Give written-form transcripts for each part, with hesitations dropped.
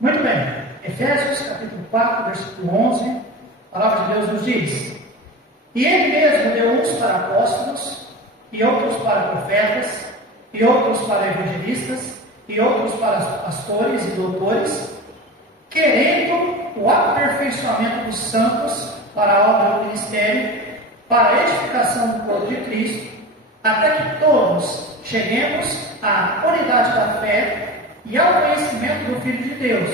Muito bem, Efésios capítulo 4, versículo 11, a palavra de Deus nos diz: E ele mesmo deu uns para apóstolos, e outros para profetas, e outros para evangelistas, e outros para pastores e doutores, querendo o aperfeiçoamento dos santos para a obra do ministério, para a edificação do corpo de Cristo, até que todos cheguemos à unidade da fé e ao conhecimento do Filho de Deus,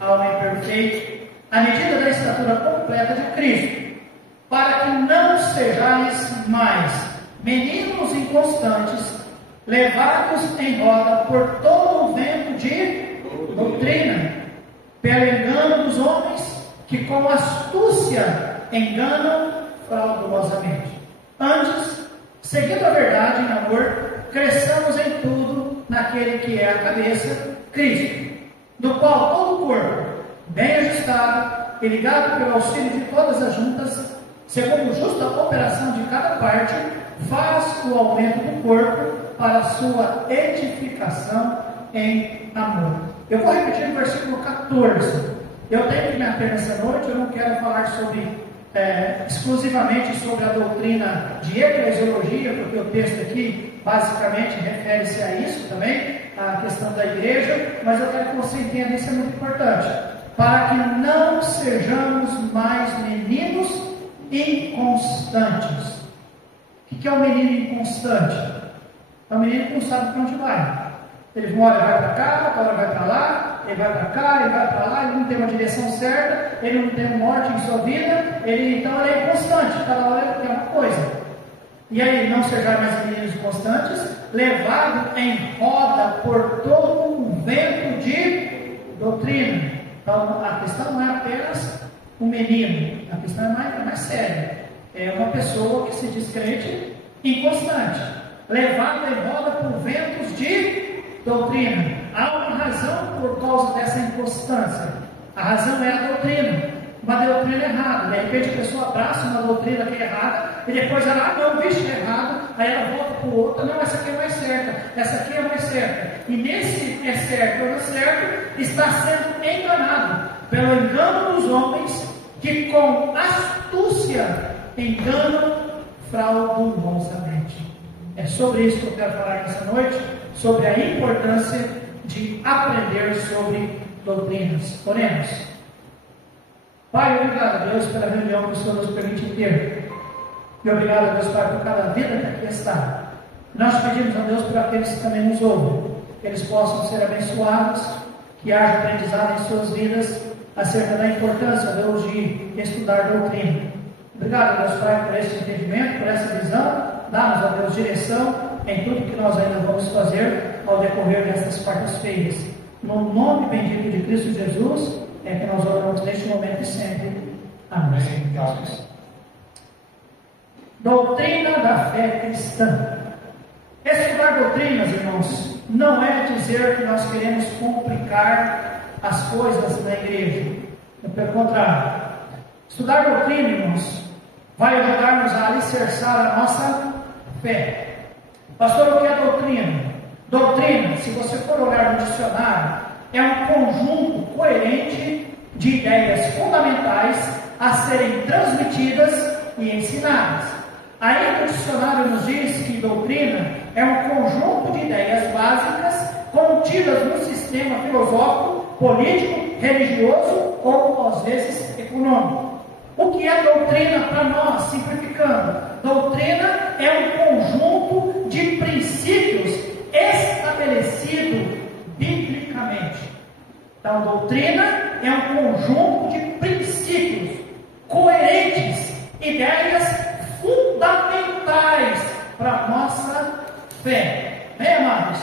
ao homem perfeito, à medida da estatura completa de Cristo, para que não sejais mais meninos inconstantes, levados em roda por todo o vento de doutrina, pelo engano dos homens, que com astúcia enganam fraudulosamente. Antes, seguindo a verdade em amor, cresçamos em tudo naquele que é a cabeça, Cristo, do qual todo o corpo, bem ajustado e ligado pelo auxílio de todas as juntas, segundo justa operação de cada parte, faz o aumento do corpo para a sua edificação em amor. Eu vou repetir o versículo 14. Eu tenho que me ater nessa noite, eu não quero falar exclusivamente sobre a doutrina de eclesiologia, porque o texto aqui basicamente refere-se a isso também, a questão da igreja, mas eu quero que você entenda, isso é muito importante, para que não sejamos mais meninos inconstantes. O que é um menino inconstante? É um menino que não sabe para onde vai. Ele uma hora vai para cá, outra hora vai para lá, ele vai para cá, ele vai para lá, ele não tem uma direção certa, ele não tem um norte em sua vida, então ele é inconstante, cada hora ele tem uma coisa. E aí, não sejam mais meninos inconstantes, levado em roda por todo um vento de doutrina. Então, a questão não é apenas um menino, a questão é mais séria. É uma pessoa que se diz crente inconstante, levado em roda por ventos de doutrina. Há uma razão por causa dessa inconstância. A razão é a doutrina, uma doutrina errada. De repente a pessoa abraça uma doutrina que é errada e depois ela, não, bicho, é errado. Aí ela volta para o outro, não, essa aqui é mais certa, essa aqui é mais certa. E nesse é certo ou não é certo, está sendo enganado pelo engano dos homens, que com astúcia enganam fraudulosamente. É sobre isso que eu quero falar nessa noite, sobre a importância de aprender sobre doutrinas. Oremos. Pai, obrigado a Deus pela reunião que o Senhor nos permite ter. E obrigado a Deus, Pai, por cada vida que aqui está. Nós pedimos a Deus por aqueles que também nos ouvem, que eles possam ser abençoados, que haja aprendizado em suas vidas acerca da importância, Deus, de estudar doutrina. Obrigado, Deus, Pai, por esse entendimento, por essa visão. Dá-nos, ó Deus, direção em tudo que nós ainda vamos fazer ao decorrer destas quartas-feiras. No nome bendito de Cristo Jesus, é que nós oramos neste momento e sempre. Amém. Doutrina da fé cristã. Estudar doutrinas, irmãos, não é dizer que nós queremos complicar as coisas na igreja. Pelo contrário, estudar doutrina, irmãos, vai ajudar-nos a alicerçar a nossa fé. Pastor, o que é doutrina? Doutrina, se você for olhar no dicionário, é um conjunto coerente de ideias fundamentais a serem transmitidas e ensinadas. Ainda o dicionário nos diz que doutrina é um conjunto de ideias básicas contidas no sistema filosófico, político, religioso ou, às vezes, econômico. O que é doutrina para nós, simplificando? Doutrina é um conjunto de princípios estabelecido biblicamente. Então, doutrina é um conjunto de princípios coerentes, ideias fundamentais para a nossa fé. Bem, amados,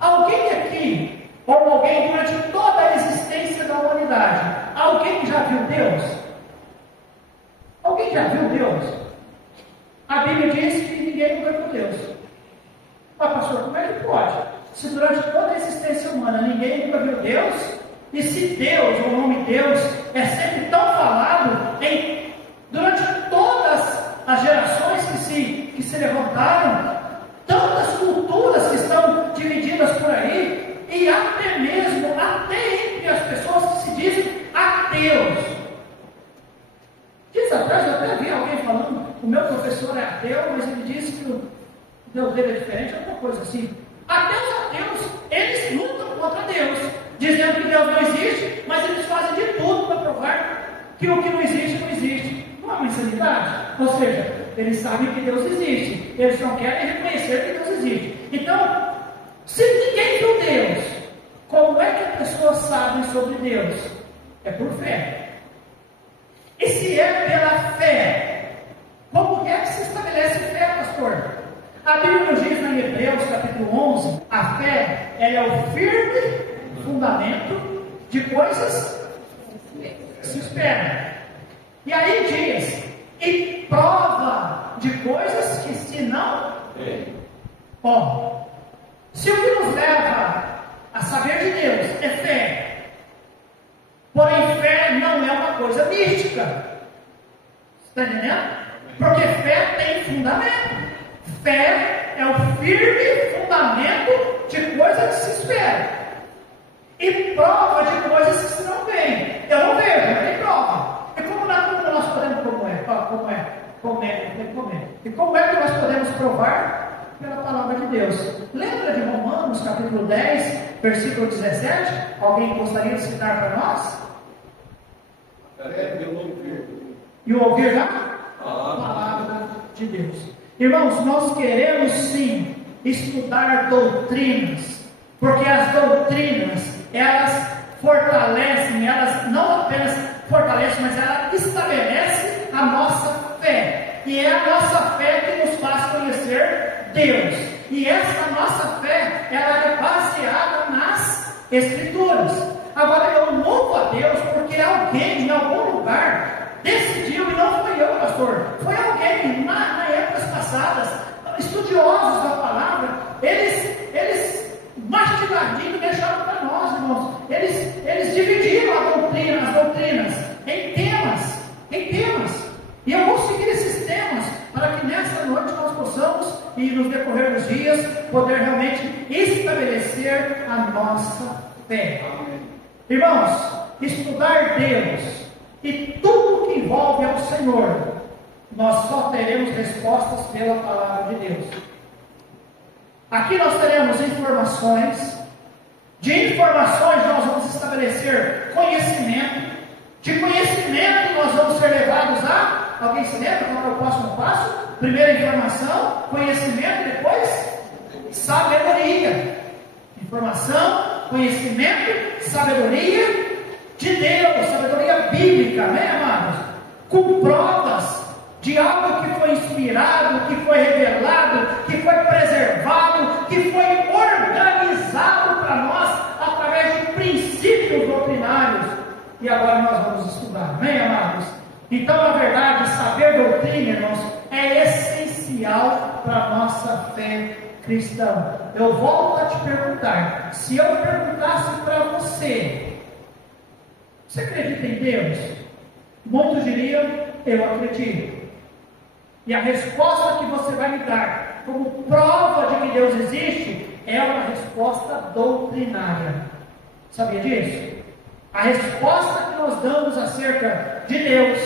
alguém aqui, ou alguém durante toda a existência da humanidade, alguém já viu Deus? Alguém já viu Deus? A Bíblia diz que ninguém nunca viu Deus. Mas, pastor, como é que pode? Se durante toda a existência humana ninguém nunca viu Deus, e se Deus, o nome Deus, é sempre tão falado durante todas as gerações que se levantaram, tantas culturas que estão divididas por aí, e até entre as pessoas ateus. Dias atrás eu até vi alguém falando, o meu professor é ateu, mas ele disse que o Deus dele é diferente, alguma coisa assim. Até os ateus, eles lutam contra Deus, dizendo que Deus não existe, mas eles fazem de tudo para provar que o que não existe, não existe. Não é uma insanidade? Ou seja, eles sabem que Deus existe, eles não querem reconhecer que Deus existe. Então, se ninguém viu Deus, como é que as pessoas sabem sobre Deus? É por fé. E se é pela fé, como é que se estabelece fé, pastor? A Bíblia nos diz em Hebreus capítulo 11, a fé ela é o firme fundamento de coisas que se esperam. E aí diz, e prova de coisas que se não veem. Bom, se o que nos leva a saber de Deus é fé, porém fé não é uma coisa mística. Está entendendo? Porque fé tem fundamento. Fé é o firme fundamento de coisas que se esperam. E prova de coisas que se não veem. Eu não vejo, mas tem prova. E como nós podemos, E como é que nós podemos provar? Pela palavra de Deus. Lembra de Romanos capítulo 10, versículo 17? Alguém gostaria de citar para nós? E o ouvir da palavra de Deus. Irmãos, nós queremos sim estudar doutrinas, porque as doutrinas, elas fortalecem, elas não apenas fortalecem, mas elas estabelecem a nossa fé. E é a nossa fé que nos faz conhecer Deus. E essa nossa fé, ela é baseada nas Escrituras. Agora eu louvo a Deus porque alguém em algum lugar decidiu, e não foi eu, pastor, foi alguém na épocas passadas, estudiosos da palavra, eles mastigadinho deixaram para nós, irmãos. Eles dividiram as doutrinas em temas. E eu vou seguir esses temas para que nessa noite nós possamos, e nos decorrer dos dias, poder realmente estabelecer a nossa fé. Irmãos, estudar Deus e tudo que envolve ao Senhor, nós só teremos respostas pela palavra de Deus. Aqui nós teremos informações, de informações nós vamos estabelecer conhecimento, de conhecimento nós vamos ser levados a, alguém se lembra qual é o próximo passo? Primeira informação, conhecimento, depois sabedoria. Informação, conhecimento, sabedoria de Deus, sabedoria bíblica, né, amados? Com provas de algo que foi inspirado, que foi revelado, que foi preservado, que foi organizado para nós através de princípios doutrinários. E agora nós vamos estudar, amém, amados? Então, na verdade, saber doutrina, irmãos, é essencial para a nossa fé cristã. Eu volto a te perguntar, se eu perguntasse para você, você acredita em Deus? Muitos diriam, eu acredito. E a resposta que você vai me dar como prova de que Deus existe é uma resposta doutrinária. Sabia disso? A resposta que nós damos acerca de Deus,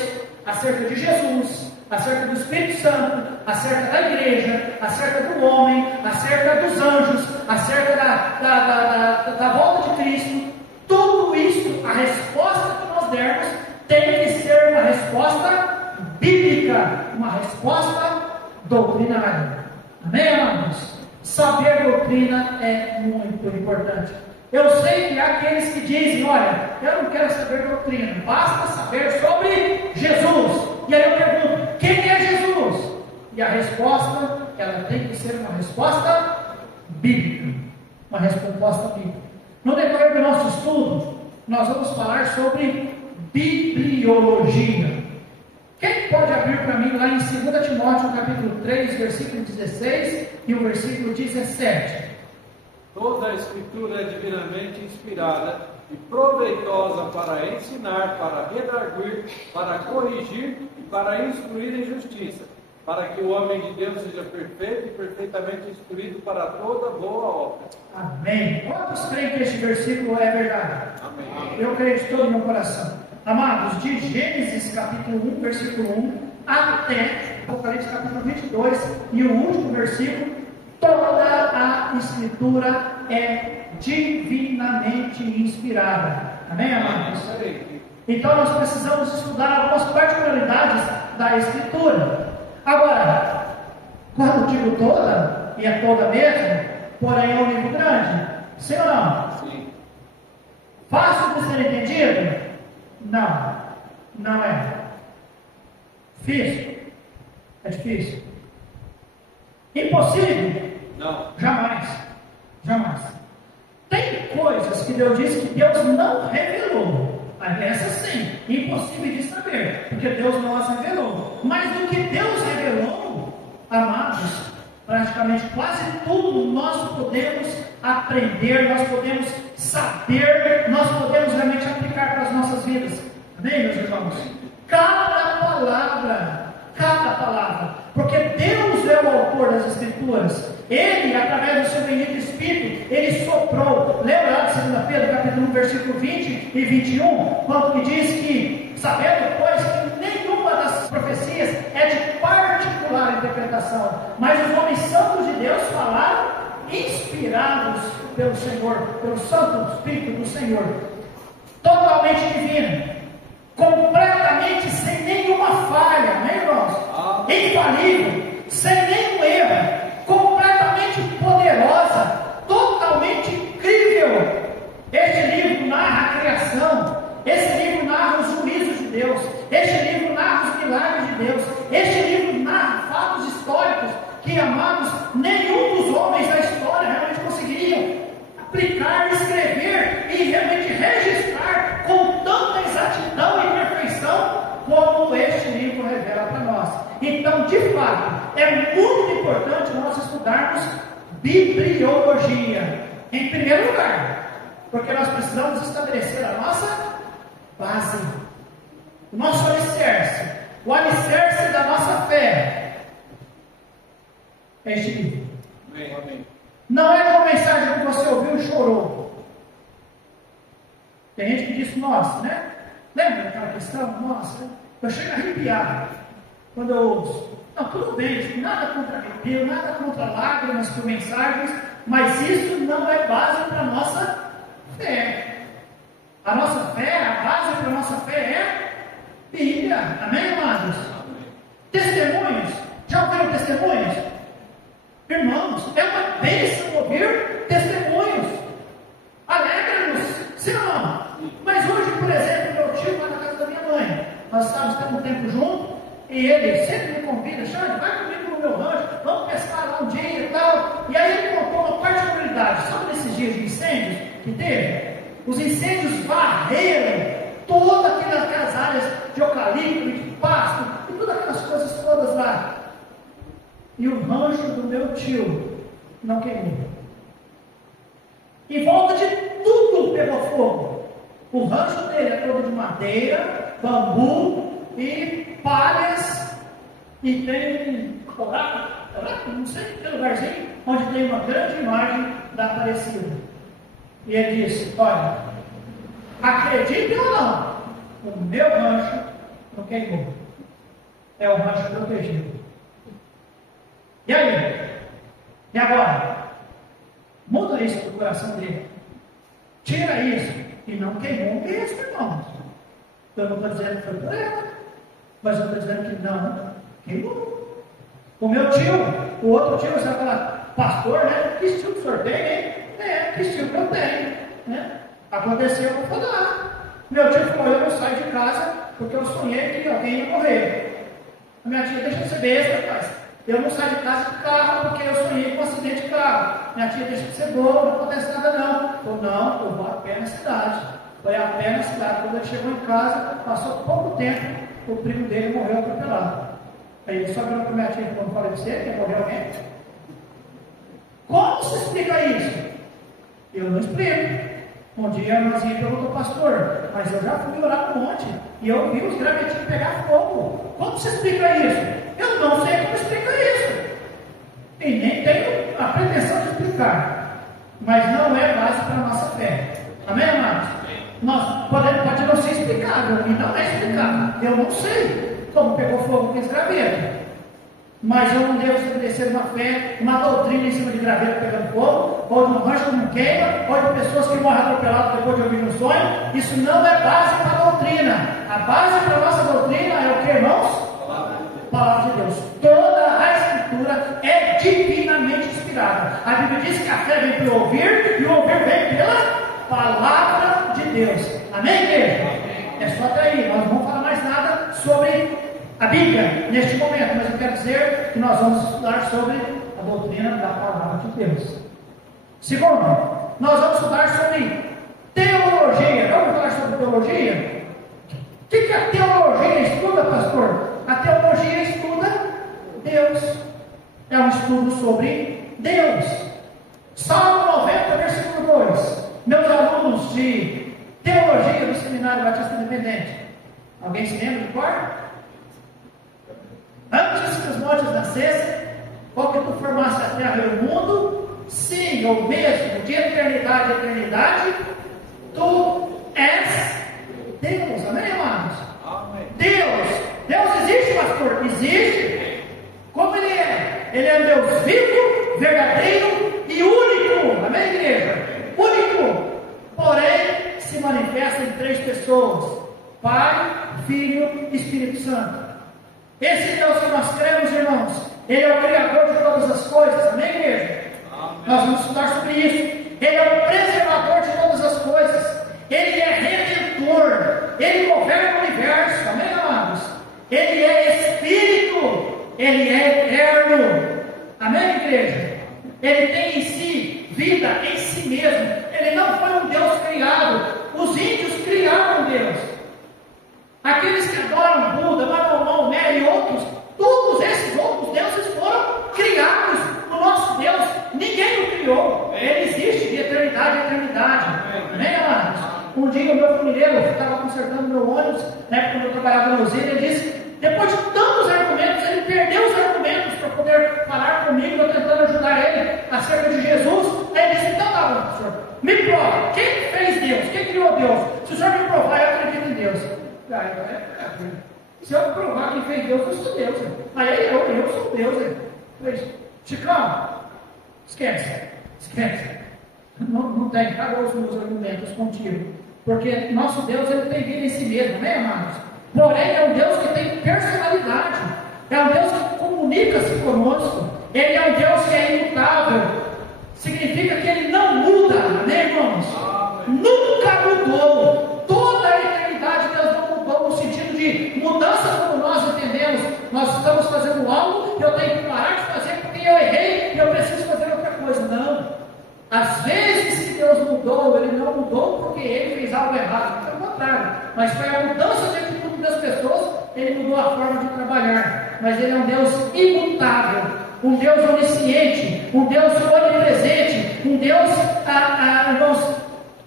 acerca de Jesus, acerca do Espírito Santo, acerca da igreja, acerca do homem, acerca dos anjos, acerca da volta de Cristo, tudo isso, a resposta que nós dermos tem que ser uma resposta bíblica, uma resposta doutrinária. Amém, amados? Saber doutrina é muito importante. Eu sei que há aqueles que dizem, olha, eu não quero saber doutrina, basta saber sobre Jesus. E aí eu pergunto, quem é Jesus? E a resposta, ela tem que ser uma resposta bíblica. Uma resposta bíblica. No decorrer do nosso estudo, nós vamos falar sobre bibliologia. Quem pode abrir para mim lá em 2 Timóteo capítulo 3, versículo 16 e o versículo 17? Toda a Escritura é divinamente inspirada e proveitosa para ensinar, para redarguir, para corrigir e para instruir em justiça, para que o homem de Deus seja perfeito e perfeitamente instruído para toda boa obra. Amém. Quantos creem que este versículo é verdade? Amém. Eu creio de todo o meu coração. amados, de Gênesis capítulo 1, versículo 1, até Apocalipse capítulo 22, e o último versículo, toda a Escritura é divinamente inspirada. Amém, amados? Então nós precisamos estudar algumas particularidades da Escritura. Agora, quando digo toda, e é toda mesmo, porém é um livro grande, sim ou não? Sim. Fácil de ser entendido? Não, não é. Difícil? É difícil. Impossível? Não. Jamais. Jamais. Tem coisas que Deus diz que Deus não revelou. Essas sim, impossível de saber, porque Deus não as revelou. Mas o que Deus revelou, amados, praticamente quase tudo nós podemos aprender, nós podemos saber, nós podemos realmente aplicar para as nossas vidas. Amém, meus irmãos? Cada palavra, porque Deus é o autor das Escrituras. Ele, através do seu bendito Espírito, ele soprou. Lembra lá de 2 Pedro, capítulo 1, versículo 20 e 21, quando que diz que, sabendo, pois, que nenhuma das profecias é de particular interpretação, mas os homens santos de Deus falaram inspirados pelo Senhor, pelo Santo Espírito do Senhor, totalmente divino, completamente sem nenhuma falha, né, irmãos? Infalível, sem nenhum erro, completamente poderosa, totalmente incrível. Este livro narra a criação, este livro narra os juízos de Deus, este livro narra os milagres de Deus, este livro narra fatos históricos que, amados, nenhum dos homens da história realmente conseguiriam aplicar, escrever e realmente registrar com tanta exatidão e perfeição como este livro revela para nós. Então, de fato, é muito importante nós estudarmos bibliologia, em primeiro lugar, porque nós precisamos estabelecer a nossa base, o nosso alicerce, o alicerce da nossa fé. É este livro. Amém. Não é uma mensagem que você ouviu e chorou. Tem gente que diz, nossa, né? Lembra daquela questão? Nossa, eu chego a arrepiar quando eu ouço. Não, tudo bem, nada contra arrepio, nada contra lágrimas por mensagens, mas isso não é base para a nossa fé. A nossa fé, a base para a nossa fé é Bíblia. Amém, amados? Amém. Testemunhos. Já ouviram testemunhos? Irmãos, é uma bênção ouvir testemunhos. Alegra-nos, sim ou não? Mas hoje, por exemplo, meu tio vai na casa da minha mãe. Nós estávamos tendo um tempo junto e ele sempre me convida, Xande, vai comigo no meu rancho, vamos pescar lá um dia e tal. E aí ele contou uma particularidade. Sabe nesses dias de incêndios que teve? Os incêndios varreram todas aquelas áreas de eucalipto, de pasto e todas aquelas coisas todas lá. E o rancho do meu tio não queimou. Em volta de tudo pegou fogo. O rancho dele é todo de madeira, bambu e palhas. E tem não sei que lugarzinho, onde tem uma grande imagem da Aparecida. E ele disse, olha, acreditem ou não, o meu rancho não queimou. É o rancho protegido. E aí? E agora? Muda isso do coração dele. Tira isso. E não queimou mesmo, irmãos. Eu não estou dizendo que foi por ela, mas eu estou dizendo que não queimou. O meu tio, o outro tio, você vai falar, pastor, né? Que estilo que o senhor tem, hein? É, que estilo que eu tenho, né? Aconteceu, eu vou falar. Meu tio falou, eu não saio de casa porque eu sonhei que alguém ia morrer. A minha tia, deixa de ser besta, rapaz. Eu não saio de casa de carro porque eu sonhei com um acidente de carro. Minha tia, deixa de ser boa, não acontece nada não. Eu não, eu vou a pé na cidade. Foi a pé na cidade. Quando ele chegou em casa, passou pouco tempo, o primo dele morreu atropelado. Aí ele só virou para minha tia e falou, falei de você, que morreu alguém. Como se explica isso? Eu não explico. Um dia nós ia perguntar, pastor, mas eu já fui orar no monte e eu vi os gravetinhos pegar fogo. Como se explica isso? Eu não sei como explica isso. E nem tenho a pretensão de explicar. Mas não é base para a nossa fé. Amém, amados? Pode não ser explicável, e não é explicável. Eu não sei como pegou fogo com esse graveto. Mas eu não devo estabelecer uma fé, uma doutrina em cima de graveto pegando fogo, ou de um rancho que não queima, ou de pessoas que morrem atropeladas depois de ouvir um sonho. Isso não é base para a doutrina. A base para a nossa doutrina é o que, irmãos? Palavra de Deus. Toda a Escritura é divinamente inspirada. A Bíblia diz que a fé vem pelo ouvir, e o ouvir vem pela palavra de Deus. Amém, igreja? É só até aí. Nós não vamos falar mais nada sobre a Bíblia neste momento, mas eu quero dizer que nós vamos estudar sobre a doutrina da palavra de Deus. Segundo, nós vamos estudar sobre teologia. Vamos falar sobre teologia? O que a teologia estuda, pastor? A teologia estuda Deus. É um estudo sobre Deus. Salmo 90, versículo 2. Meus alunos de teologia do Seminário Batista Independente. Alguém se lembra de cor? Antes que os montes nascessem, qual que tu formaste a terra e o mundo, sim, ou mesmo de eternidade a eternidade, tu és Deus. Amém, amados? Amém. Deus existe, pastor? Existe. Como Ele é? Ele é Deus vivo, verdadeiro e único. Amém, igreja? Único. Porém, se manifesta em 3 pessoas: Pai, Filho e Espírito Santo. Esse Deus que nós cremos, irmãos, Ele é o Criador de todas as coisas. Amém, igreja? Amém. Nós vamos estudar sobre isso. Ele é o preservador de todas as coisas. Ele é redentor. Ele governa o universo. Amém, amados? Ele é Espírito. Ele é eterno. Amém, igreja? Ele tem em si vida em si mesmo. Ele não foi um Deus criado. Os índios criaram Deus. Aqueles que adoram Buda, Maomé e outros, todos esses outros deuses foram criados. O nosso Deus, ninguém o criou. Ele existe de eternidade a eternidade. Amém, amados? Um dia o meu funileiro estava consertando meu ônibus, né, quando eu trabalhava na usina, ele disse, depois de tantos argumentos, ele perdeu os argumentos para poder falar comigo, eu tentando ajudar ele acerca de Jesus. Aí ele disse, então tá bom, professor, me prova, quem fez Deus? Quem criou Deus? Se o senhor me provar, eu acredito em Deus. Se eu provar quem fez Deus, eu sou Deus. Aí eu sou Deus. Chicão, esquece. Não tem, acabou os meus argumentos contigo. Porque nosso Deus, ele tem vida em si mesmo, né, amados? Porém, é um Deus que tem personalidade. É um Deus que comunica-se conosco. Ele é um Deus que é imutável. Significa que ele não muda, né, irmãos? Nunca mudou. Toda a eternidade Deus não mudou no sentido de mudança como nós entendemos. Nós estamos fazendo algo, eu tenho que parar de fazer porque eu errei e eu preciso fazer outra coisa. Não. Às vezes que Deus mudou, Ele não mudou porque Ele fez algo errado. Pelo contrário. Mas foi a mudança de atitude das pessoas, Ele mudou a forma de trabalhar. Mas Ele é um Deus imutável, um Deus onisciente, um Deus onipresente, um Deus, irmãos,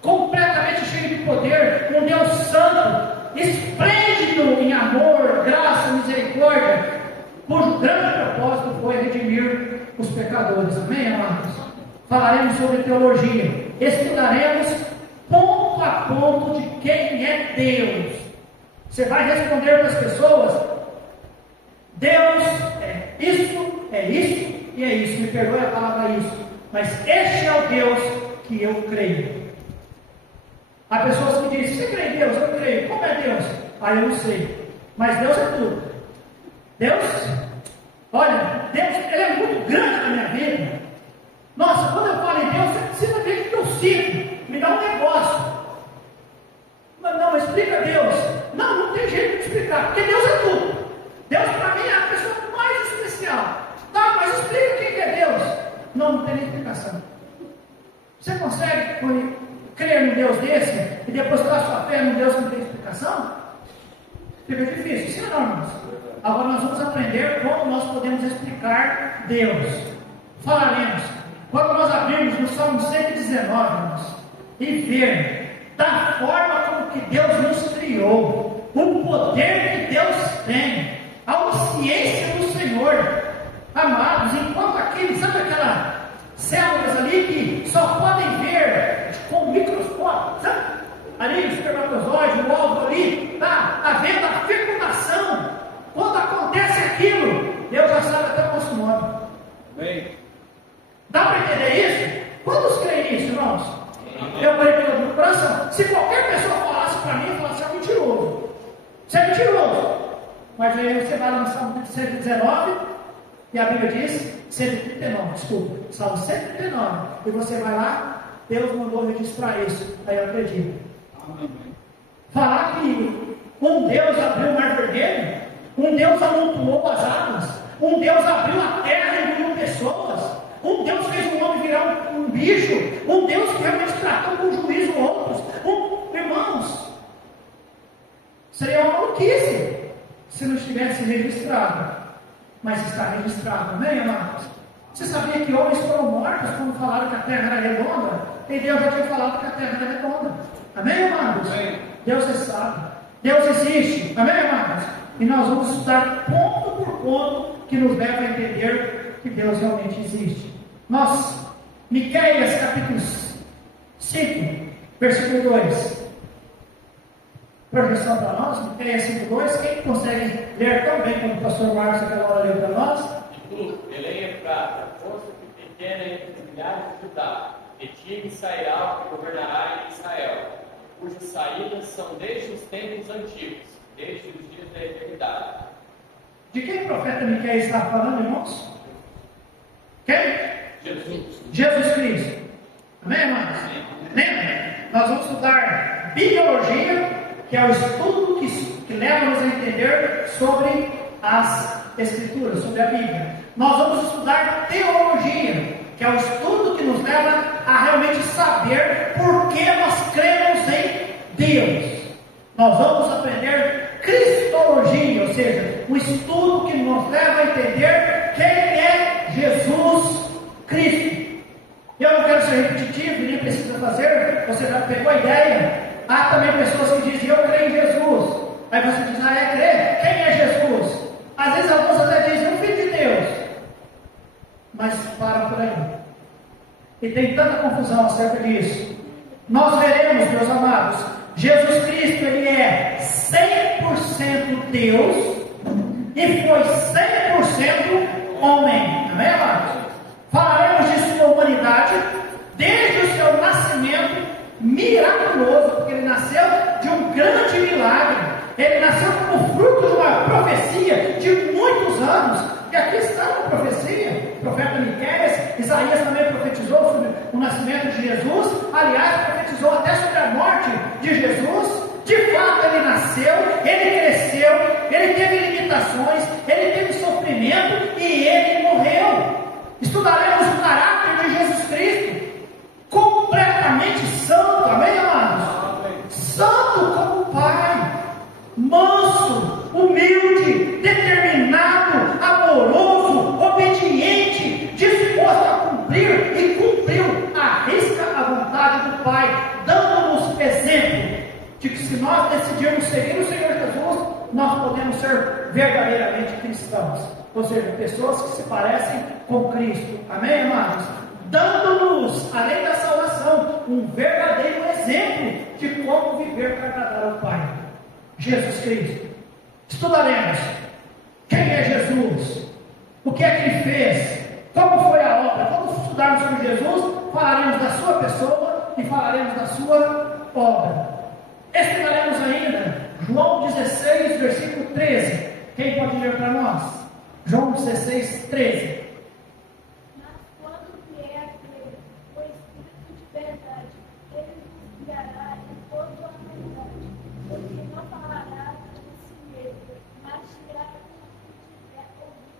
completamente cheio de poder, um Deus santo, esplêndido em amor, graça, misericórdia, cujo grande propósito foi redimir os pecadores. Amém, amados? Falaremos sobre teologia, estudaremos ponto a ponto de quem é Deus. Você vai responder para as pessoas: Deus é isso e é isso. Me perdoe a palavra isso, mas este é o Deus que eu creio. Há pessoas que dizem: você crê em Deus? Eu creio. Como é Deus? Eu não sei. Mas Deus é tudo. Deus, olha, Deus, Ele é muito grande na minha vida. Nossa, quando eu falo em Deus, você precisa ver que eu sinto. Me dá um negócio. Não, explica Deus. Não tem jeito de explicar, porque Deus é tudo. Deus para mim é a pessoa mais especial. Tá, mas explica quem que é Deus. Não tem nem explicação. Você consegue crer num Deus desse e depositar sua fé num Deus que não tem explicação? Fica difícil, sim ou não, irmãos? Agora nós vamos aprender como nós podemos explicar Deus. Falaremos, quando nós abrirmos no Salmo 119, irmãos, e ver da forma como que Deus nos criou, o poder que Deus tem, a onisciência do Senhor. Amados, enquanto aquele, sabe aquelas células ali que só podem ver com o microscópio, sabe? ali, o espermatozoide, o óvulo ali, está havendo a fecundação. Quando acontece aquilo, Deus já sabe até o nosso nome. Bem. Dá para entender isso? Quantos creem nisso, irmãos? Eu falei pelo coração. Se qualquer pessoa falasse para mim, eu falasse, você é mentiroso. Você é mentiroso. Mas aí você vai lá no Salmo 119, e a Bíblia diz, 139, desculpa, Salmo 139, e você vai lá, Deus mandou registrar isso, aí eu acredito. Falar que um Deus abriu o mar vermelho, um Deus amontoou as águas, um Deus abriu a terra e engoliu pessoas, um Deus fez um homem virar um bicho, um Deus que realmente tratou com juízo outros, irmãos, seria uma maluquice se não estivesse registrado, mas está registrado, amém, amados? Você sabia que homens foram mortos quando falaram que a terra era redonda? E Deus já tinha falado que a terra era redonda, amém, amados? Amém. Deus é sábio, Deus existe, amém, amados? E nós vamos estudar ponto por ponto que nos leva a entender que Deus realmente existe. Nós, Miqueias capítulo 5, versículo 2. Projeção para nós, Miqueias 5:2. Quem consegue ler tão bem como o pastor Marcos aquela hora leu para nós? E tu, Belém é prata, força pequena entre os milhares de Judá, de ti sairá o que governará em Israel, cujas saídas são desde os tempos antigos, desde os dias da eternidade. De quem o profeta Miqueias está falando, irmãos? Quem? Jesus Cristo. Amém, irmãos? Lembra? Nós vamos estudar biologia, que é o estudo que leva-nos a entender sobre as Escrituras, sobre a Bíblia. Nós vamos estudar teologia, que é o estudo que nos leva a realmente saber por que nós cremos em Deus. Nós vamos aprender cristologia, ou seja, um estudo que nos leva a entender quem é Jesus Cristo. Eu não quero ser repetitivo, nem precisa fazer, você já pegou a ideia. Há também pessoas que dizem, eu creio em Jesus. Aí você diz, crê? Quem é Jesus? Às vezes alguns até dizem, o Filho de Deus. Mas para por aí. E tem tanta confusão acerca disso. Nós veremos, meus amados, Jesus Cristo, ele é 100% Deus e foi 100% homem. Amém, amados? Falaremos de sua humanidade desde o seu nascimento miraculoso, porque ele nasceu de um grande milagre. Ele nasceu como fruto de uma profecia de muitos anos. E aqui está uma profecia. O profeta Miqueias, Isaías também profetizou sobre o nascimento de Jesus. Aliás, profetizou até sobre a morte de Jesus. De fato, ele nasceu, ele cresceu, ele teve limitações, ele teve sofrimento e ele morreu. Estudaremos o caráter de Jesus Cristo, completamente santo, amém, amados? Santo como Pai, manso, humilde, determinado, amoroso, obediente, disposto a cumprir e cumpriu à risca a vontade do Pai, dando-nos exemplo de que se nós decidirmos seguir o Senhor Jesus, nós podemos ser verdadeiramente cristãos, ou seja, pessoas que se parecem com Cristo, amém, amados? Dando-nos, além da salvação, um verdadeiro exemplo de como viver para agradar ao Pai, Jesus Cristo. Estudaremos quem é Jesus, o que é que ele fez, como foi a obra. Quando estudarmos sobre Jesus, falaremos da sua pessoa e falaremos da sua obra. Estudaremos ainda João 16, versículo 13. Quem pode ler para nós? João 16, 13. Mas quando vier aquele, o Espírito de verdade, ele nos guiará em toda a verdade, porque não falará de si mesmo, mas dirá o que tiver ouvido,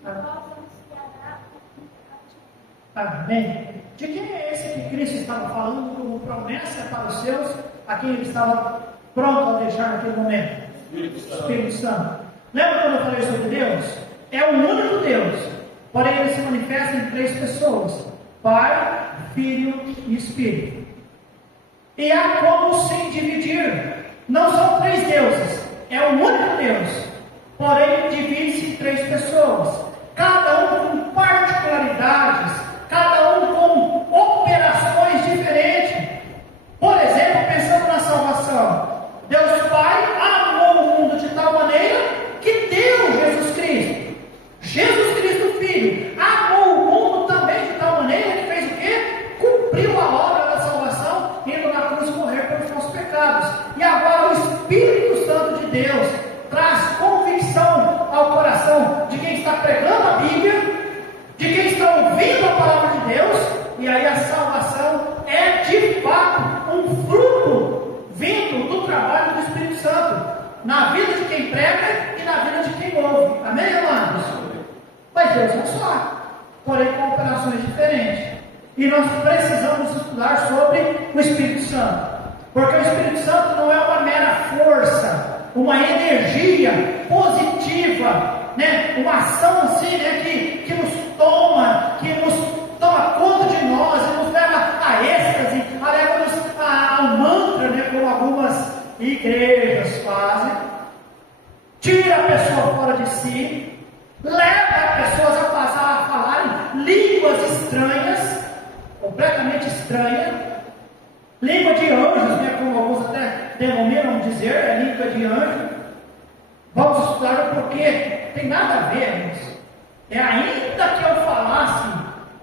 e nós anunciará o que há de. Amém. De quem é esse que Cristo estava falando como promessa para os seus, a quem ele estava pronto a deixar naquele momento? Espírito Santo. Lembra quando eu falei sobre Deus? É o único Deus, porém ele se manifesta em 3 pessoas: Pai, Filho e Espírito. E há como se dividir. Não são 3 deuses, é o único Deus, porém divide-se em 3 pessoas, cada um com particularidades, cada um com operações diferentes. Por exemplo, pensando na salvação pregando a Bíblia, de quem está ouvindo a palavra de Deus, e aí a salvação é de fato um fruto vindo do trabalho do Espírito Santo, na vida de quem prega e na vida de quem ouve. Amém, amados? Mas Deus é só, porém com operações diferentes. E nós precisamos estudar sobre o Espírito Santo, porque o Espírito Santo não é uma mera força, uma energia positiva, né? Uma ação assim, né? que nos toma conta de nós e nos leva a êxtase, leva-nos ao mantra, né? Como algumas igrejas fazem. Tira a pessoa fora de si, leva as pessoas a falarem línguas estranhas, completamente estranhas, língua de anjos, né? Como alguns até denominam dizer, é língua de anjo. Vamos estudar o porquê. Tem nada a ver, irmãos. É ainda que eu falasse,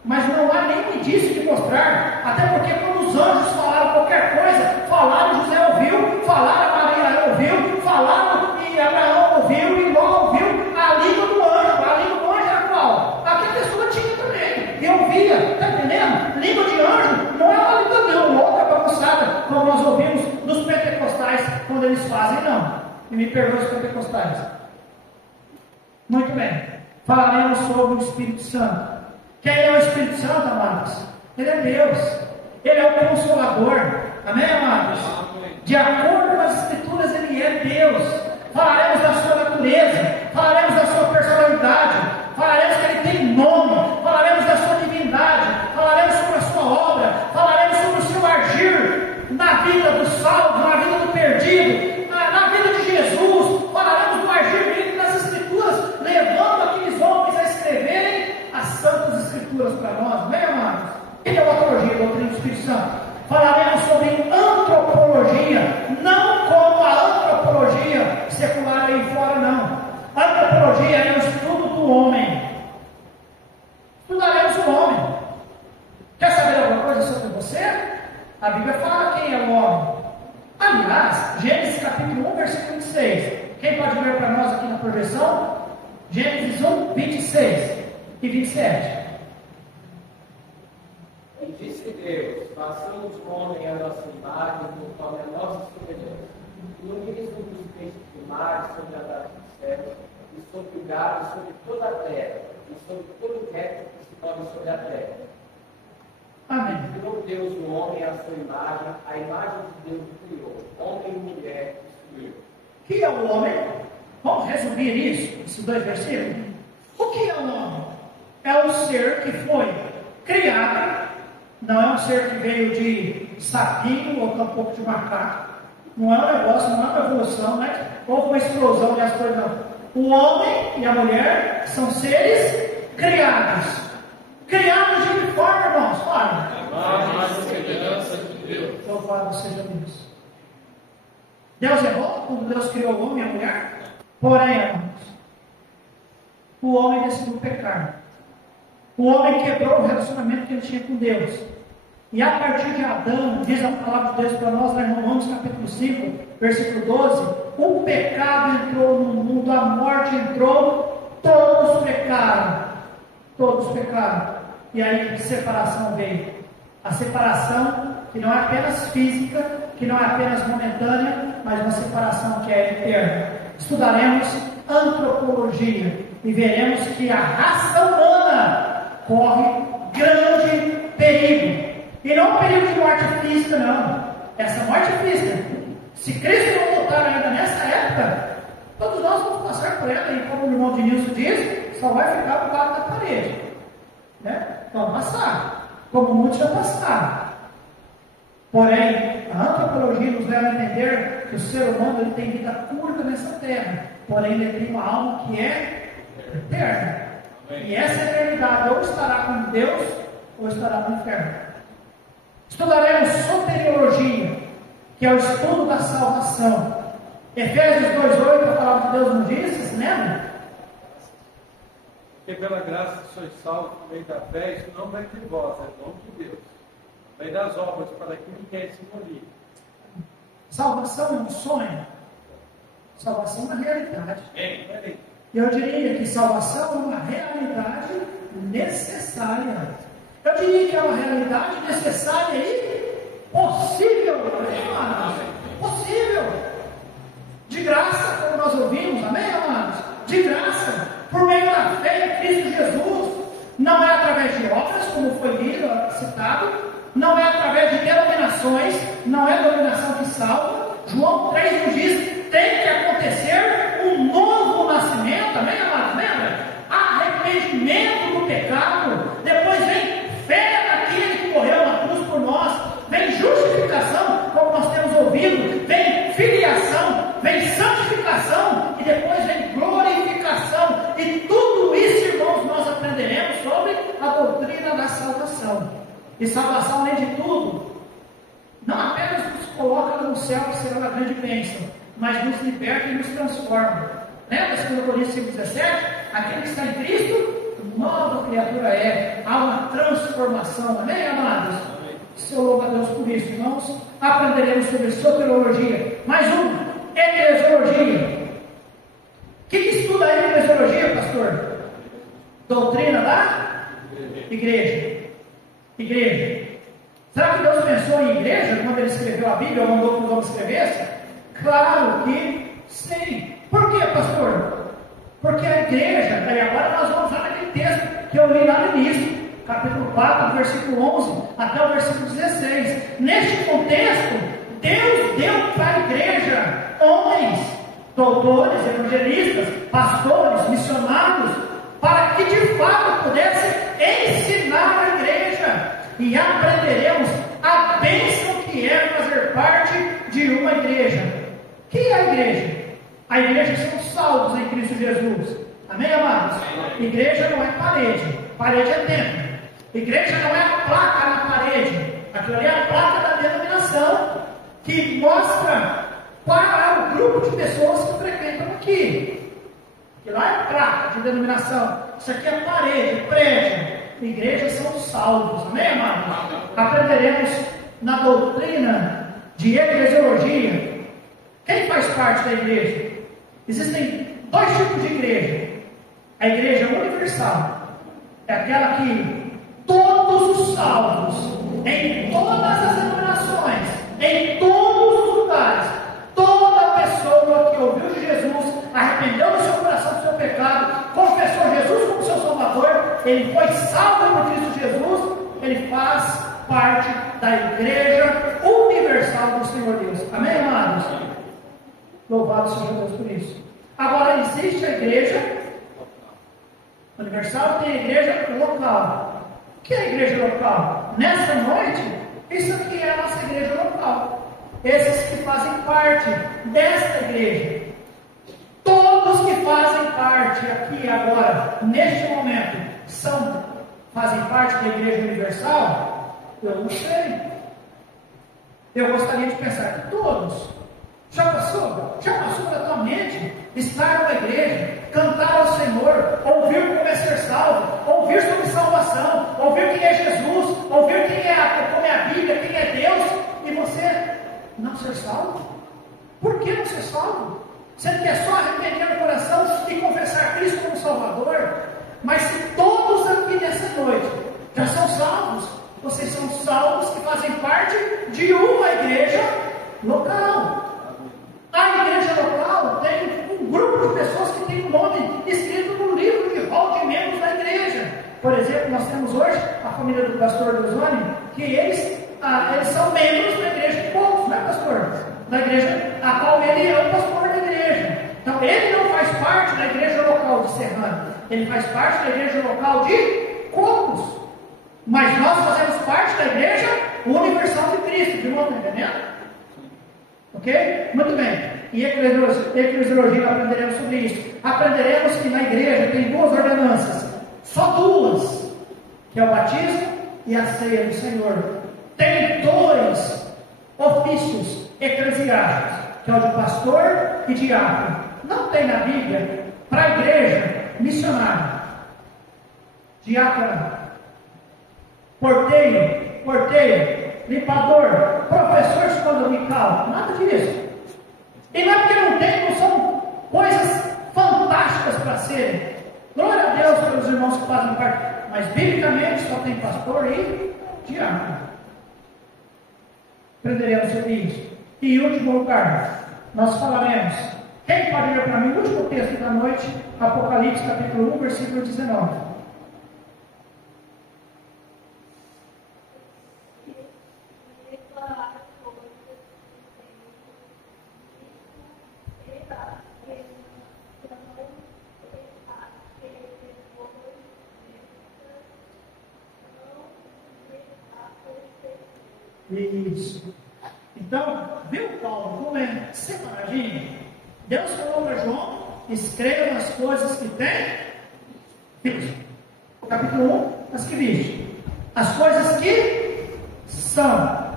mas não há nenhum indício de mostrar. Até porque quando os anjos falaram qualquer coisa, falaram, José ouviu, falaram, Maria ouviu, falaram, e Abraão ouviu, e Ló ouviu, a língua do anjo. A língua do anjo era qual? A que a pessoa tinha também. E ouvia, está entendendo? Língua de anjo não é uma língua não, outra bagunçada, como nós ouvimos nos pentecostais, quando eles fazem, não. E me perdoe os pentecostais. Muito bem. Falaremos sobre o Espírito Santo. Quem é o Espírito Santo, amados? Ele é Deus. Ele é o Consolador. Amém, amados? Amém. De acordo com as Escrituras, Ele é Deus. Falaremos da sua natureza. Falaremos da sua personalidade. Falaremos que Ele tem nome. Falaremos da sua divindade. Falaremos sobre a sua obra. Falaremos sobre o seu agir na vida do salvo, na vida do perdido, na vida de Jesus. Falaremos do agir dele nas Escrituras, levando aqueles homens a escreverem as Santas Escrituras para nós. Amém, amados? Que é a teologia, a doutrina do Espírito Santo. Falaremos sobre antropologia, não como a antropologia secular aí fora, não. A antropologia é o estudo do homem. Estudaremos o homem. Quer saber alguma coisa sobre você? A Bíblia fala quem é o homem. Aliás, Gênesis capítulo 1, versículo 26. Quem pode ver para nós aqui na projeção? Gênesis 1, 26 e 27. E disse Deus: façamos o homem à nossa imagem, conforme a nossa semelhança. E unimos dos peixes do mar, sobre a terra do céu, e sobre o gado, e sobre toda a terra, e sobre todo o réptil que se move sobre a terra. Amém. Criou Deus o homem à sua imagem, a imagem de Deus o criou. Homem e mulher destruiu. O que é o homem? Vamos resumir isso, esses dois versículos. O que é o homem? É um ser que foi criado, não é um ser que veio de sapinho ou tampouco de macaco. Não é um negócio, não é uma evolução, né? Ou uma explosão de as coisas, não. O homem e a mulher são seres criados. Criados de que forma, irmãos? Olha. A semelhança de Deus. Louvado seja Deus. Deus errou quando Deus criou o homem e a mulher? Porém, irmãos, o homem decidiu pecar. O homem quebrou o relacionamento que ele tinha com Deus. E a partir de Adão, diz a palavra de Deus para nós, lá em Romanos capítulo 5, versículo 12, o pecado entrou no mundo, a morte entrou, todos pecaram. Todos pecaram. E aí que separação veio. A separação que não é apenas física, que não é apenas momentânea, mas uma separação que é eterna. Estudaremos antropologia e veremos que a raça humana corre grande perigo. E não um perigo de morte física, não. Essa morte física, se Cristo não voltar ainda nessa época, todos nós vamos passar por ela. E como o irmão de Nilson diz, só vai ficar do lado da parede. Né? Vão passar, como muitos já passaram. Porém, a antropologia nos leva a entender que o ser humano ele tem vida curta nessa terra, porém ele tem uma alma que é eterna. E essa eternidade ou estará com Deus ou estará no inferno. Estudaremos soteriologia, que é o estudo da salvação. Efésios 2,8, a palavra de Deus nos diz, vocês lembram? Porque pela graça sois salvos por meio da fé, isso não vem de vós, é dom de Deus. Vem das obras para que ninguém se morir. Salvação é um sonho. Salvação é uma realidade. Eu diria que salvação é uma realidade necessária. Eu diria que é uma realidade necessária e possível. Amém, amados? Possível. De graça, como nós ouvimos, amém, amados? De graça, por meio da fé em Cristo Jesus. Não é através de obras, como foi lido, citado. Não é através de denominações. Não é a denominação que salva. João 3 nos diz: tem que acontecer um novo nascimento, amém, amados? Lembra? Arrependimento do pecado. Depois vem fé naquele que morreu na cruz por nós. Vem justificação, como nós temos ouvido. Vem filiação. Vem santificação. E depois vem glorificação. E tudo isso, irmãos, nós aprenderemos sobre a doutrina da salvação. E salvação, além de tudo, não apenas nos coloca no céu, que será uma grande bênção, mas nos liberta e nos transforma. Lembra 2 Coríntios 5,17? Aquele que está em Cristo, nova criatura é. Há uma transformação, amém, amados? Eu louvo a Deus por isso, irmãos. Aprenderemos sobre soteriologia. Mais uma, eclesiologia. O que estuda a eclesiologia, pastor? Doutrina da igreja. Igreja. Será que Deus pensou em igreja quando Ele escreveu a Bíblia ou mandou que os homens escrevessem? Claro que sim. Por quê, pastor? Porque a igreja, e agora nós vamos lá naquele texto que eu li lá no início, capítulo 4, versículo 11 até o versículo 16. Neste contexto, Deus deu para a igreja homens, doutores, evangelistas, pastores, missionários, para que de fato pudessem ensinar a igreja. E aprenderemos a bênção que é fazer parte de uma igreja. Que é a igreja? A igreja são salvos em Cristo Jesus. Amém, amados? Igreja não é parede. Parede é templo. Igreja não é a placa na parede. Aquilo ali é a placa da denominação, que mostra qual é o grupo de pessoas que frequentam aqui. Que lá é placa de denominação. Isso aqui é parede, prédio. Igrejas são salvos, amém, amados? Aprenderemos na doutrina de eclesiologia. Quem faz parte da igreja? Existem dois tipos de igreja. A igreja universal é aquela que todos os salvos, em todas as denominações, em todos os lugares, toda pessoa que ouviu de Jesus, arrependeu do seu coração do seu pecado, confessou Jesus como seu Salvador, ele foi salvo por Cristo Jesus, ele faz parte da igreja universal do Senhor Deus. Amém, amados? Louvado seja Deus por isso. Agora, existe a igreja universal e tem a igreja local. O que é a igreja local? Nessa noite, isso aqui é a nossa igreja local. Esses que fazem parte desta igreja. Todos que fazem parte aqui agora, neste momento, fazem parte da igreja universal? Eu não sei. Eu gostaria de pensar que todos. Já passou da tua mente estar numa igreja, cantar ao Senhor, ouvir como é ser salvo, ouvir sobre salvação, ouvir quem é Jesus, ouvir como é a Bíblia, quem é Deus, e você não ser salvo? Por que não ser salvo? Sendo que é só arrepender no coração e confessar Cristo como Salvador. Mas se todos aqui nessa noite já são salvos, vocês são salvos que fazem parte de uma igreja local. A igreja local tem um grupo de pessoas que tem o nome escrito no livro de rol de membros da igreja. Por exemplo, nós temos hoje a família do pastor Luzoni, que eles são membros da igreja de Poucos, não é, pastor? Da igreja a qual ele é o pastor da igreja. Então, ele não faz parte da igreja local de Serrano, ele faz parte da igreja local de Cocos. Mas nós fazemos parte da igreja universal de Cristo, de novo, está entendendo? Ok? Muito bem. E eclesiologia aprenderemos sobre isso. Aprenderemos que na igreja tem duas ordenanças. Só duas. Que é o batismo e a ceia do Senhor. Tem dois ofícios eclesiásticos, que é o de pastor e diácono. Não tem na Bíblia para a igreja missionário, diácono, porteiro, limpador, professor de escola dominical, nada disso. E não é porque não tem, não são coisas fantásticas para serem. Glória a Deus pelos irmãos que fazem parte, mas biblicamente só tem pastor e diácono. Aprenderemos sobre isso. E em último lugar, nós falaremos. Quem pode ler para mim o último texto da noite, Apocalipse capítulo 1, versículo 19. Isso. Então, viu Paulo como é separadinho? Deus falou para João: escreva as coisas que tem. Capítulo 1, as que viste. As coisas que são.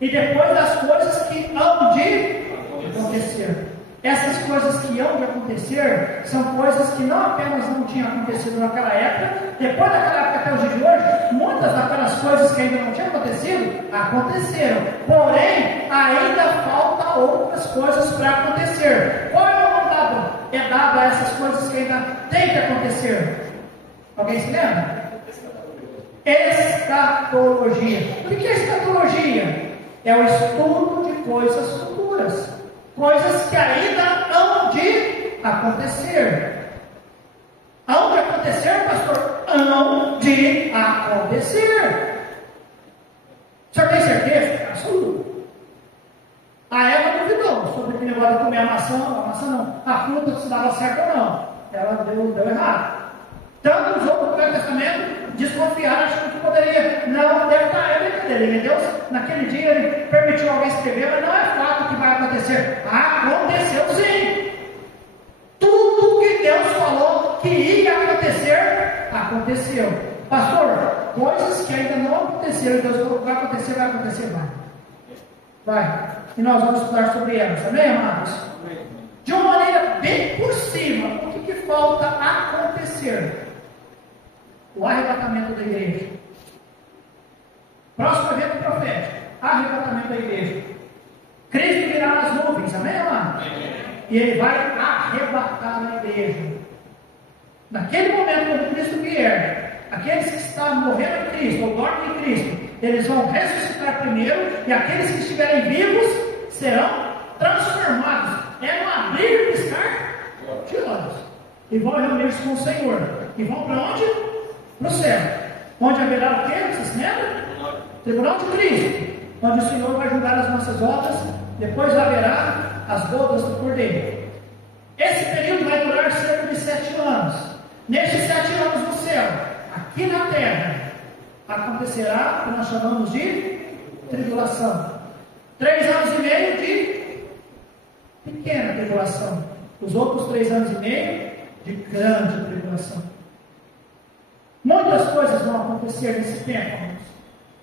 E depois das coisas que hão de acontecer. Essas coisas que hão de acontecer são coisas que não apenas não tinham acontecido naquela época, depois daquela época até os dias de hoje, muitas daquelas coisas que ainda não tinham acontecido, aconteceram. Porém, ainda falta outras coisas para acontecer. Qual é o nome dado? É dado a essas coisas que ainda tem que acontecer. Alguém se lembra? Escatologia. O que é escatologia? É o estudo de coisas futuras. Coisas que ainda hão de acontecer. Hão de acontecer, pastor? Hão de acontecer. O senhor tem certeza? Absoluto. A Eva duvidou sobre aquele negócio de comer a maçã não, a fruta se dava certo ou não. Ela deu errado. Tanto os outros do Velho Testamento desconfiaram, achando que poderia. Não, deve estar é brincadeira. Deus, naquele dia, ele permitiu alguém escrever, mas não é fato que vai acontecer. Aconteceu sim. Tudo que Deus falou que ia acontecer, aconteceu. Pastor, coisas que ainda não aconteceram, Deus falou que vai acontecer, vai. E nós vamos estudar sobre elas, amém, amados? De uma maneira bem por cima, o que falta acontecer? O arrebatamento da igreja. Próximo evento profético: arrebatamento da igreja. Cristo virá nas nuvens, amém, amado? E ele vai arrebatar a igreja. Naquele momento, quando Cristo vier, aqueles que estão morrendo em Cristo, ou dormem em Cristo, eles vão ressuscitar primeiro, e aqueles que estiverem vivos serão transformados. É um abrir e piscar de olhos. E vão reunir-se com o Senhor. E vão para onde? Para o céu. Onde haverá o quê? Vocês se lembram? Tribunal de Cristo. Onde o Senhor vai julgar as nossas obras. Depois haverá as bodas do Cordeiro. Esse período vai durar cerca de 7 anos. Nestes 7 anos no céu, aqui na terra, acontecerá o que nós chamamos de tribulação. 3 anos e meio de pequena tribulação. Os outros 3 anos e meio de grande tribulação. Muitas coisas vão acontecer nesse tempo, irmãos.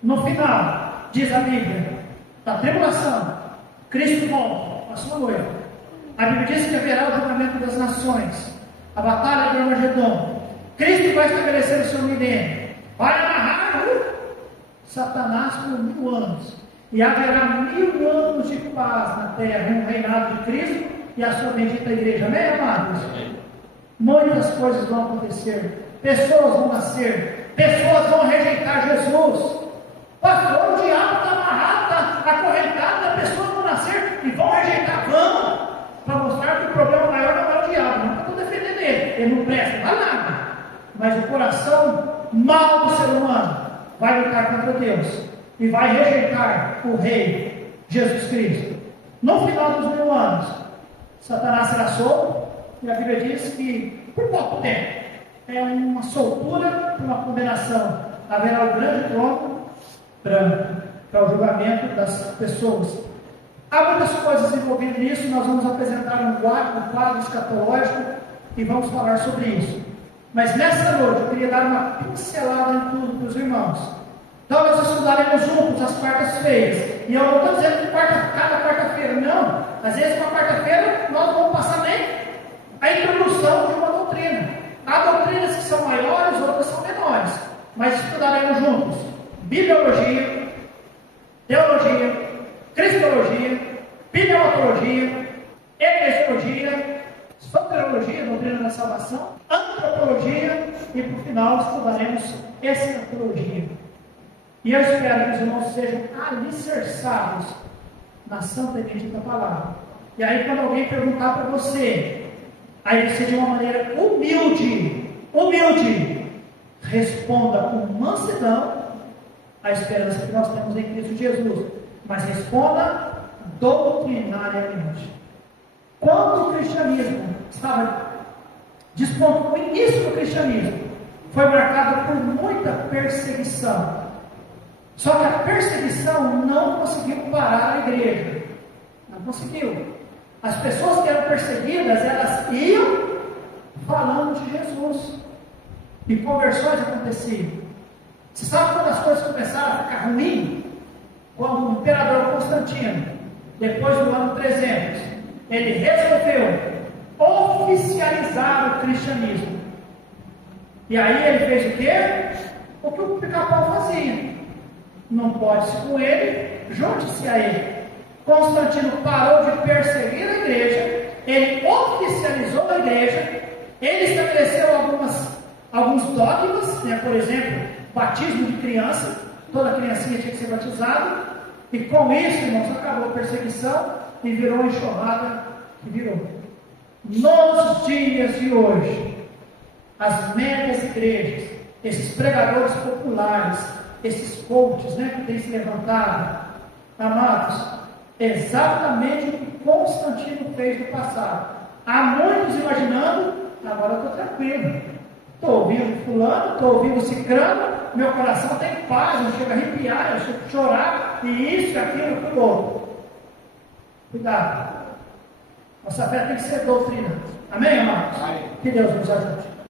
No final, diz a Bíblia, da tribulação, Cristo volta com a sua noiva. A Bíblia diz que haverá o julgamento das nações, a batalha do Armagedon. Cristo vai estabelecer o seu milênio, vai amarrar Satanás por 1000 anos, e haverá 1000 anos de paz na terra, um reinado de Cristo e a sua bendita igreja. Amém, amados? Muitas coisas vão acontecer. Pessoas vão nascer, pessoas vão rejeitar Jesus. Pastor, o diabo está amarrado, está acorrentado, as pessoas vão nascer e vão rejeitar. Vamos, para mostrar que o problema maior não é o diabo, não estou defendendo ele não presta, não dá nada. Mas o coração mau do ser humano vai lutar contra Deus e vai rejeitar o Rei Jesus Cristo. No final dos 1000 anos, Satanás será solto, e a Bíblia diz que por pouco tempo. É uma soltura, uma condenação. Haverá o grande trono branco para o julgamento das pessoas. Há muitas coisas envolvidas nisso. Nós vamos apresentar um quadro escatológico e vamos falar sobre isso. Mas nessa noite eu queria dar uma pincelada em tudo para os irmãos. Então nós estudaremos juntos as quartas-feiras. E eu não estou dizendo que cada quarta-feira, não. Às vezes uma quarta-feira nós não vamos passar nem a introdução de uma doutrina. Há doutrinas que são maiores, outras são menores, mas estudaremos juntos bibliologia, teologia, cristologia, pneumologia, eclesiologia, soteriologia, doutrina da salvação, antropologia e, por final, estudaremos escatologia. E eu espero que os irmãos sejam alicerçados na santa e bendita palavra. E aí, quando alguém perguntar para você, aí você, de uma maneira humilde, responda com mansidão a esperança que nós temos em Cristo Jesus, mas responda doutrinariamente. Quando o cristianismo estava dispondo, o início do cristianismo foi marcado por muita perseguição. Só que a perseguição não conseguiu parar a igreja. Não conseguiu. As pessoas que eram perseguidas, elas iam falando de Jesus. E conversões aconteciam. Você sabe quando as coisas começaram a ficar ruins? Quando o imperador Constantino, depois do ano 300, ele resolveu oficializar o cristianismo. E aí ele fez o quê? O que o pica-pau fazia. Não pode-se com ele, junte-se a ele. Constantino parou de perseguir a igreja, ele oficializou a igreja, ele estabeleceu alguns dogmas, né? Por exemplo, batismo de criança, toda criancinha tinha que ser batizada, e com isso, irmãos, acabou a perseguição e virou a enxurrada que virou. Nos dias de hoje, as médias igrejas, esses pregadores populares, esses coaches, né, que têm se levantado, amados, exatamente o que Constantino fez no passado. Há muitos imaginando, agora eu estou tranquilo, estou ouvindo fulano, estou ouvindo cicrano, meu coração tem paz, eu chego a arrepiar, eu chego a chorar, e isso, aquilo, aquilo outro. Cuidado. Nossa fé tem que ser doutrina. Amém, amados? Amém. Que Deus nos ajude.